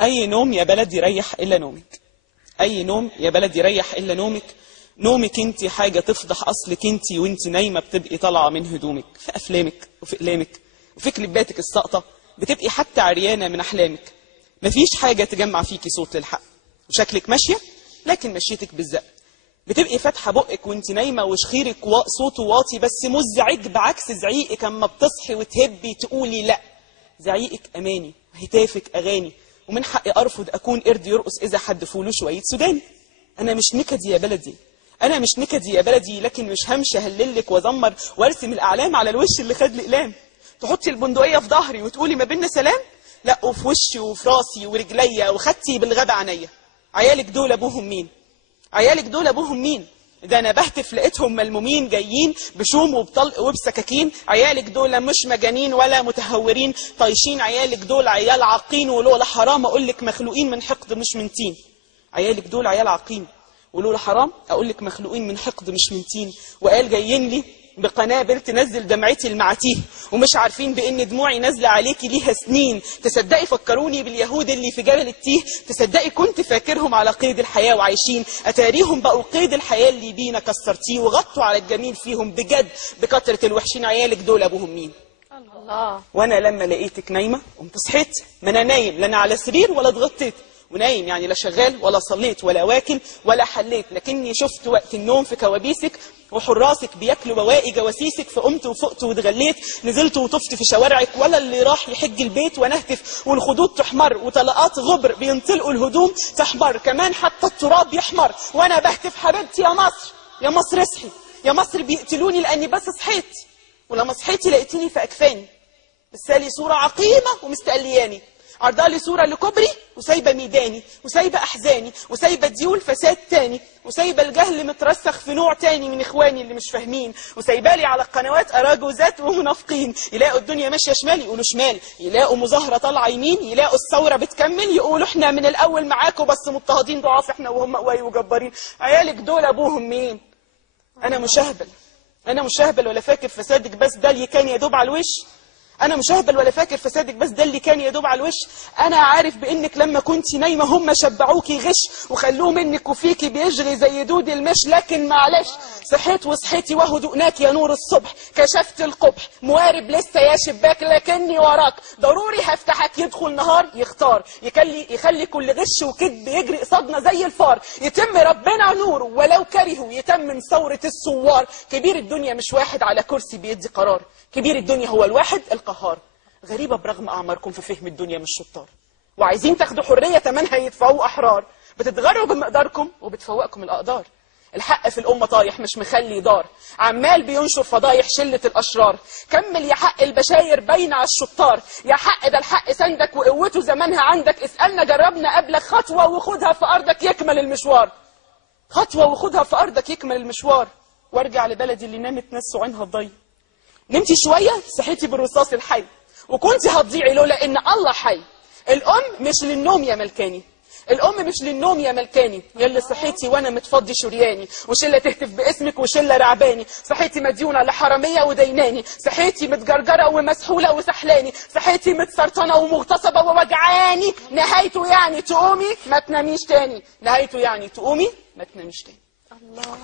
أي نوم يا بلد يريح إلا نومك. أي نوم يا بلد يريح إلا نومك. نومك انت حاجة تفضح أصلك انت وانت نايمة، بتبقي طالعة من هدومك في أفلامك وفي أقلامك وفي كليباتك الساقطة، بتبقي حتى عريانة من أحلامك. مفيش حاجة تجمع فيكي صوت للحق، وشكلك ماشية لكن مشيتك بالزق. بتبقي فاتحة بقك وانت نايمة وشخيرك صوته واطي بس مزعج، بعكس زعيقك اما بتصحي وتهبي تقولي لا. زعيقك أماني، هتافك أغاني، ومن حقي أرفض أكون قرد يرقص إذا حد فوله شوية سوداني. أنا مش نكدي يا بلدي، أنا مش نكدي يا بلدي، لكن مش همشي أهللك وأزمر وأرسم الأعلام على الوش اللي خد الأقلام. تحطي البندقية في ظهري وتقولي ما بينا سلام؟ لا، وفي وشي وفي راسي ورجليا، وخدتي بالغبا عينيا. عيالك دول أبوهم مين؟ عيالك دول أبوهم مين؟ ده أنا بهتف لقيتهم ملمومين جايين بشوم وبطلق وبسكاكين. عيالك دول مش مجانين ولا متهورين طايشين، عيالك دول عيال عاقين، ولولا حرام أقول لك مخلوقين من حقد مش من تين. عيالك دول عيال عاقين، ولولا حرام أقول لك مخلوقين من حقد مش من تين. وقال جايين لي بقنابل تنزل دمعتي المعاتيه، ومش عارفين بان دموعي نازله عليكي ليها سنين. تصدقي فكروني باليهود اللي في جبل التيه، تصدقي كنت فاكرهم على قيد الحياه وعايشين، اتاريهم بقوا قيد الحياه اللي بينا كسرتيه، وغطوا على الجميل فيهم بجد بكتره الوحشين. عيالك دول ابوهم مين؟ الله. وانا لما لقيتك نايمه قمت صحيت. ما انا نايم، لا انا على سرير ولا اتغطيت، ونايم يعني لا شغال ولا صليت ولا واكل ولا حليت، لكني شفت وقت النوم في كوابيسك وحراسك بياكلوا بواقي جواسيسك، فقمت وفقت واتغليت، نزلت وطفت في شوارعك، ولا اللي راح يحج البيت ونهتف والخدود تحمر، وطلقات غبر بينطلقوا الهدوم تحمر، كمان حتى التراب يحمر وانا بهتف حبيبتي يا مصر، يا مصر اصحي، يا مصر بيقتلوني لاني بس صحيت، ولما صحيتي لقيتيني في اكفاني. بسالي صوره عقيمه ومستقلياني، عرضالي صورة لكبري وسايبة ميداني، وسايبة أحزاني، وسايبة ديول فساد تاني، وسايبة الجهل مترسخ في نوع تاني من إخواني اللي مش فاهمين، وسايبالي على القنوات أراجوزات ومنافقين، يلاقوا الدنيا ماشية شمال يقولوا شمال، يلاقوا مظاهرة طالعة يمين، يلاقوا الثورة بتكمل يقولوا إحنا من الأول معاكم بس مضطهدين ضعاف إحنا وهم قواي وجبارين. عيالك دول أبوهم مين؟ أنا مش أهبل، أنا مش أهبل ولا فاكر فسادك بس ده اللي كان يدوب على الوش. أنا مش أهبل ولا فاكر فسادك بس ده اللي كان يدوب على الوش. أنا عارف بإنك لما كنت نايمة هم شبعوكي غش وخلوه منك وفيكي بيجري زي دود المش، لكن معلش صحيت وصحيتي وهو دقناك يا نور الصبح، كشفت القبح موارب لسه يا شباك لكني وراك، ضروري هفتحك يدخل نهار يختار يخلي كل غش وكذب يجري قصادنا زي الفار، يتم ربنا نوره ولو كرهوا، يتم من ثورة الثوار. كبير الدنيا مش واحد على كرسي بيدي قرار، كبير الدنيا هو الواحد القهار. غريبة برغم أعماركم في فهم الدنيا مش شطار، وعايزين تاخدوا حرية تمنها يدفعوا أحرار، بتتغروا بمقداركم وبتفوقكم الأقدار. الحق في الأمة طايح مش مخلي دار، عمال بينشر فضايح شلة الأشرار. كمل يا حق البشاير باين على الشطار، يا حق ده الحق سندك وقوته زمانها عندك، اسألنا جربنا قبلك خطوة وخدها في أرضك يكمل المشوار، خطوة وخدها في أرضك يكمل المشوار. وارجع لبلدي اللي نامت ناس وعينها تضيع، نمتي شوية صحيتي بالرصاص الحي، وكنت هتضيعي لولا إن الله حي. الأم مش للنوم يا ملكاني، الأم مش للنوم يا ملكاني، يلي صحيتي وأنا متفضي شرياني، وشلة تهتف باسمك وشلة رعباني، صحيتي مديونة لحرامية وديناني، صحيتي متجرجرة ومسحولة وسحلاني، صحيتي متسرطنة ومغتصبة ووجعاني، نهايته يعني تقومي ما تناميش تاني، نهايته يعني تقومي ما تناميش تاني. الله.